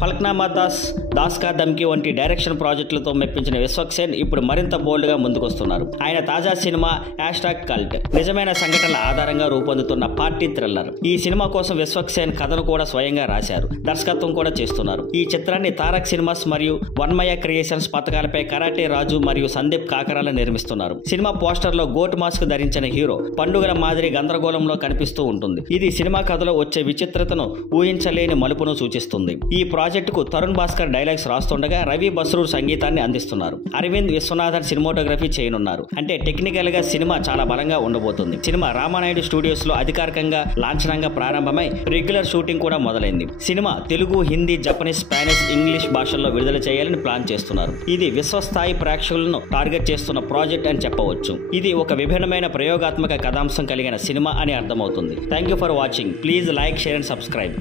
ఫల్క్నామా దాస్ కా ధమ్కీ వంటి డైరెక్షన్ ప్రాజెక్టులతో మెప్పించిన విశ్వక్ సేన్ ఇప్పుడు మరింత బోల్డ్ గా ముందుకొస్తున్నారు. ఆయన తాజా సినిమా #కల్ట్ నిజమైన సంఘటనల ఆధారంగా రూపొందుతున్న పార్టీ థ్రిల్లర్. ఈ సినిమా కోసం విశ్వక్ సేన్ కథను కూడా స్వయంగా రాశారు, దర్శకత్వం కూడా చేస్తున్నారు. ఈ చిత్రాన్ని తారక్ సినిమాస్ మరియు వన్మయ క్రియేషన్స్ పథకాలపై కరాటే రాజు మరియు సందీప్ కాకరాల నిర్మిస్తున్నారు. సినిమా పోస్టర్ లో గోట్ మాస్క్ ధరించిన హీరో పండుగల మాదిరి గందరగోళంలో కనిపిస్తూ ఉంటుంది. ఇది సినిమా కథలో వచ్చే విచిత్రతను ఊహించలేని మలుపును సూచిస్తుంది. ఈ ప్రాజెక్టుకు తరుణ్ భాస్కర్ డైలాగ్స్ రాస్తుండగా రవి బస్రూర్ సంగీతాన్ని అందిస్తున్నారు. అరవింద్ విశ్వనాథన్ సినిమాటోగ్రఫీ చేయనున్నారు. అంటే టెక్నికల్ గా సినిమా చాలా బలంగా ఉండబోతుంది. సినిమా రామానాయుడు స్టూడియోస్ లో అధికారికంగా లాంఛనంగా ప్రారంభమై రెగ్యులర్ షూటింగ్ కూడా మొదలైంది. Cinema Telugu, Hindi, Japanese, Spanish, English భాషల్లో విడుదల చేయాలని ప్లాన్ చేస్తున్నారు. ఇది విశ్వస్థాయి ప్రేక్షకులను టార్గెట్ చేస్తున్న ప్రాజెక్ట్ అని చెప్పవచ్చు. ఇది ఒక విభిన్నమైన ప్రయోగాత్మక కథాంశం కలిగిన సినిమా అని అర్థమవుతుంది. Thank you for watching. Please like, share and subscribe.